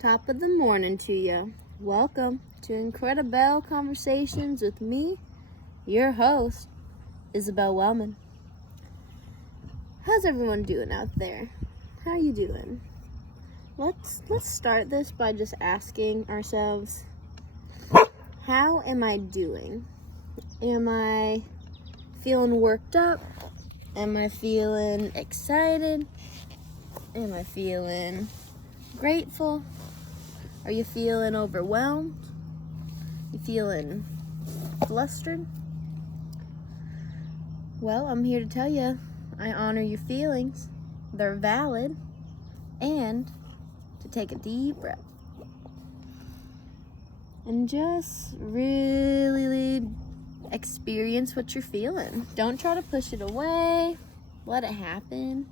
Top of the morning to you. Welcome to Incredibelle Conversations with me, your host, Isabel Wellman. How's everyone doing out there? How you doing? Let's start this by just asking ourselves, how am I doing? Am I feeling worked up? Am I feeling excited? Am I feeling grateful? Are you feeling overwhelmed? You feeling flustered? Well, I'm here to tell you, I honor your feelings. They're valid. And to take a deep breath. And just really experience what you're feeling. Don't try to push it away. Let it happen.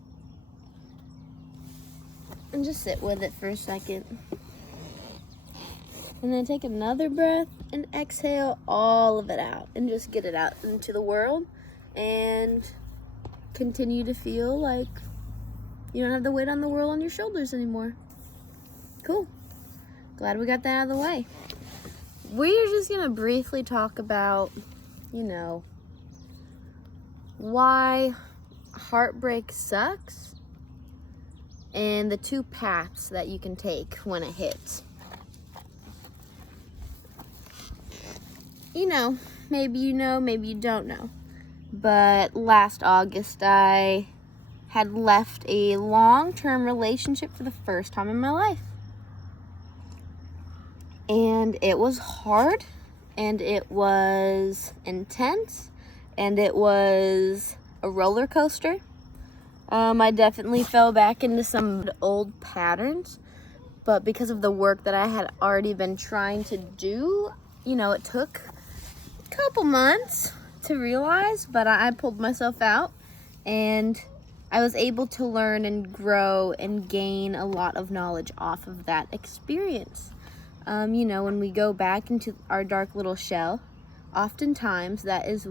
And just sit with it for a second. And then take another breath and exhale all of it out. And just get it out into the world. And continue to feel like you don't have the weight on the world on your shoulders anymore. Cool. Glad we got that out of the way. We're just going to briefly talk about, why heartbreak sucks and the two paths that you can take when it hits. Maybe you know, maybe you don't know. But last August, I had left a long-term relationship for the first time in my life. And it was hard, and it was intense, and it was a roller coaster. I definitely fell back into some old patterns, but because of the work that I had already been trying to do, it took a couple months to realize, but I pulled myself out, and I was able to learn and grow and gain a lot of knowledge off of that experience. When we go back into our dark little shell, oftentimes that is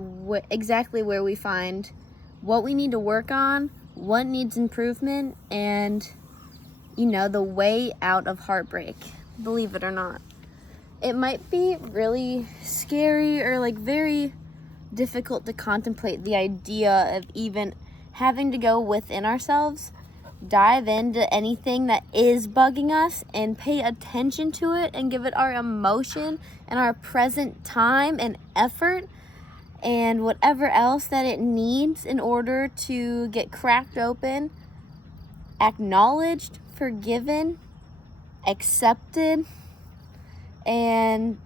exactly where we find what we need to work on, what needs improvement, and, the way out of heartbreak, believe it or not. It might be really scary or very difficult to contemplate the idea of even having to go within ourselves, dive into anything that is bugging us and pay attention to it and give it our emotion and our present time and effort and whatever else that it needs in order to get cracked open, acknowledged, forgiven, accepted, and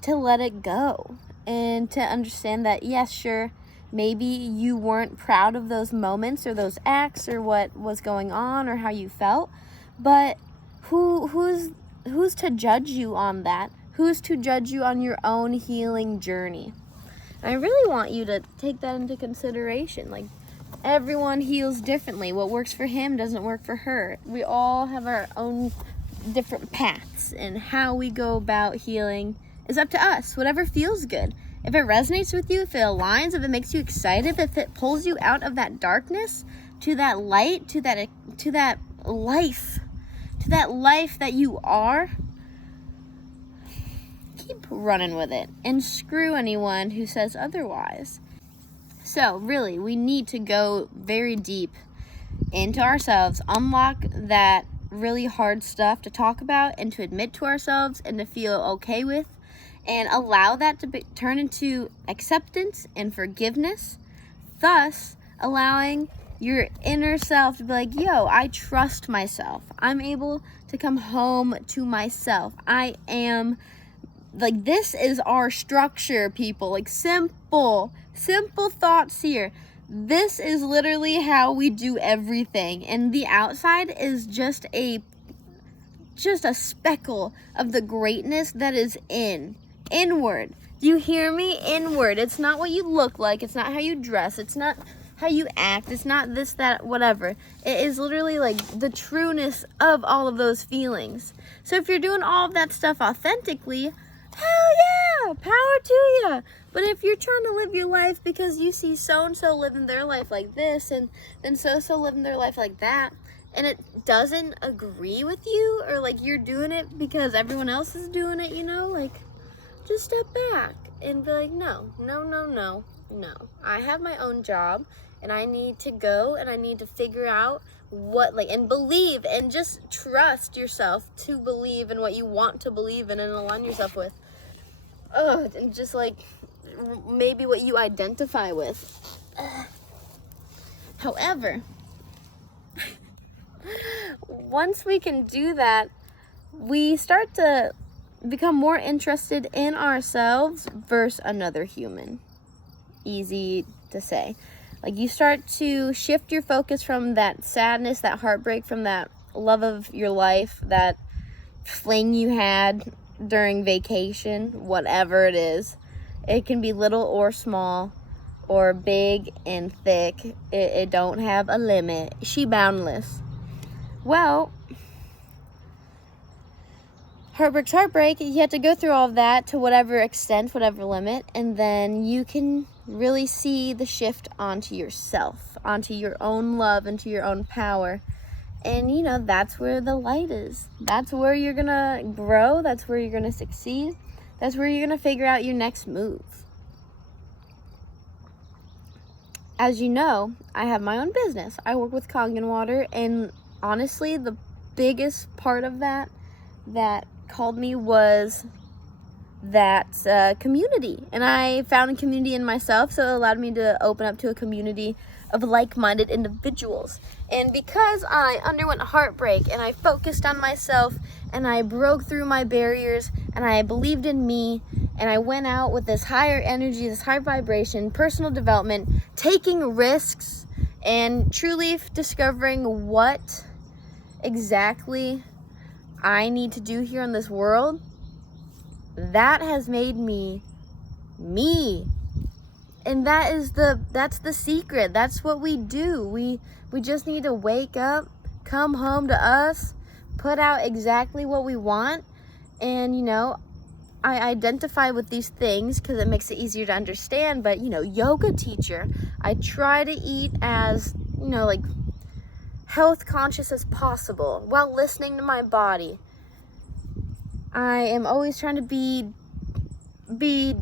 to let it go. And to understand that, yes, sure, maybe you weren't proud of those moments or those acts or what was going on or how you felt, but who's to judge you on that? Who's to judge you on your own healing journey? And I really want you to take that into consideration. Everyone heals differently. What works for him doesn't work for her. We all have our own different paths, and how we go about healing is up to us. Whatever feels good. If it resonates with you, if it aligns, if it makes you excited, if it pulls you out of that darkness to that light, to that life that you are, keep running with it and screw anyone who says otherwise. So really, we need to go very deep into ourselves, unlock that really hard stuff to talk about and to admit to ourselves and to feel okay with, and allow that to turn into acceptance and forgiveness, thus allowing your inner self to be like, yo, I trust myself. I'm able to come home to myself. I am, this is our structure, people. Simple thoughts here. This is literally how we do everything. And the outside is just a speckle of the greatness that is inward. Do you hear me? Inward. It's not what you look like. It's not how you dress. It's not how you act. It's not this, that, whatever. It is literally the trueness of all of those feelings. So if you're doing all of that stuff authentically, hell yeah, power to you. But if you're trying to live your life because you see so-and-so living their life like this and then so-and-so living their life like that, and it doesn't agree with you, or like you're doing it because everyone else is doing it, you know, like just step back and be like, no. I have my own job, and I need to go, and I need to figure out what, like, and believe, and just trust yourself to believe in what you want to believe in and align yourself with. And just like maybe what you identify with. However, once we can do that, we start to become more interested in ourselves versus another human. Easy to say. Like, you start to shift your focus from that sadness, that heartbreak, from that love of your life, that fling you had during vacation, whatever it is. It can be little or small, or big and thick. It don't have a limit. She boundless. Well, heartbreak's heartbreak. You have to go through all of that to whatever extent, whatever limit, and then you can really see the shift onto yourself, onto your own love, into your own power. And, you know, that's where the light is. That's where you're going to grow. That's where you're going to succeed. That's where you're going to figure out your next move. As you know, I have my own business. I work with Kangen Water, and honestly, the biggest part of that called me was that community. And I found a community in myself, so it allowed me to open up to a community of like-minded individuals. And because I underwent heartbreak, and I focused on myself, and I broke through my barriers, and I believed in me, and I went out with this higher energy, this high vibration, personal development, taking risks, and truly discovering what exactly I need to do here in this world, that has made me me. And that's the secret. That's what we do. We just need to wake up, come home to us, put out exactly what we want. And, you know, I identify with these things because it makes it easier to understand. But, you know, yoga teacher, I try to eat as, you know, like health conscious as possible while listening to my body. I am always trying to be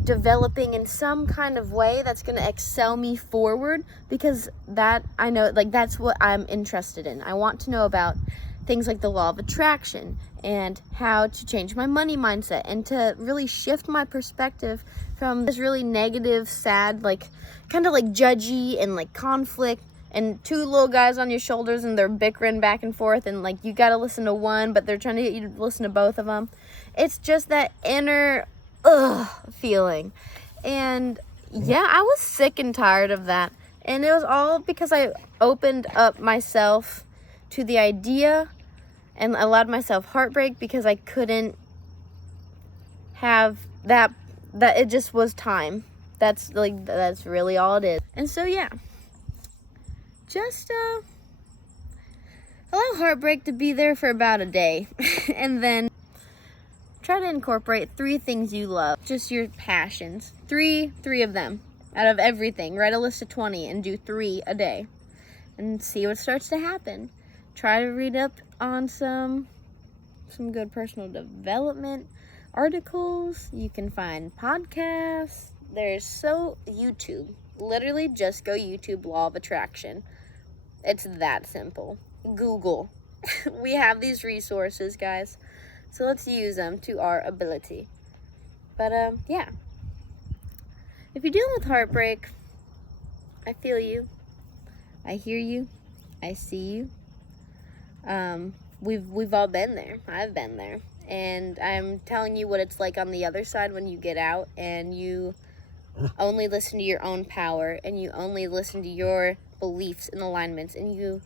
developing in some kind of way that's going to excel me forward, because that, I know, like, that's what I'm interested in. I want to know about things like the law of attraction and how to change my money mindset, and to really shift my perspective from this really negative, sad, like kind of like judgy and like conflict, and two little guys on your shoulders and they're bickering back and forth, and like you got to listen to one, but they're trying to get you to listen to both of them. It's just that inner feeling. And yeah, I was sick and tired of that. And it was all because I opened up myself to the idea and allowed myself heartbreak, because I couldn't have that it just was time. That's really all it is. And so yeah, just allow heartbreak to be there for about a day and then try to incorporate 3 things you love, just your passions. Three of them out of everything. Write a list of 20 and do 3 a day and see what starts to happen. Try to read up on some good personal development articles. You can find podcasts. There's YouTube. Literally just go YouTube law of attraction. It's that simple. Google. We have these resources, guys. So let's use them to our ability. But, yeah. If you're dealing with heartbreak, I feel you. I hear you. I see you. We've all been there. I've been there. And I'm telling you what it's like on the other side when you get out and you only listen to your own power, and you only listen to your beliefs and alignments, and you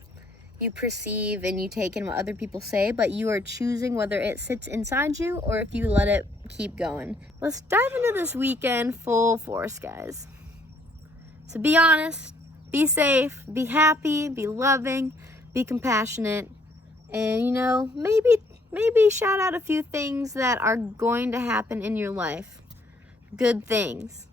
perceive and you take in what other people say, but you are choosing whether it sits inside you or if you let it keep going. Let's dive into this weekend full force, guys. So be honest, be safe, be happy, be loving, be compassionate, and, you know, maybe shout out a few things that are going to happen in your life. Good things.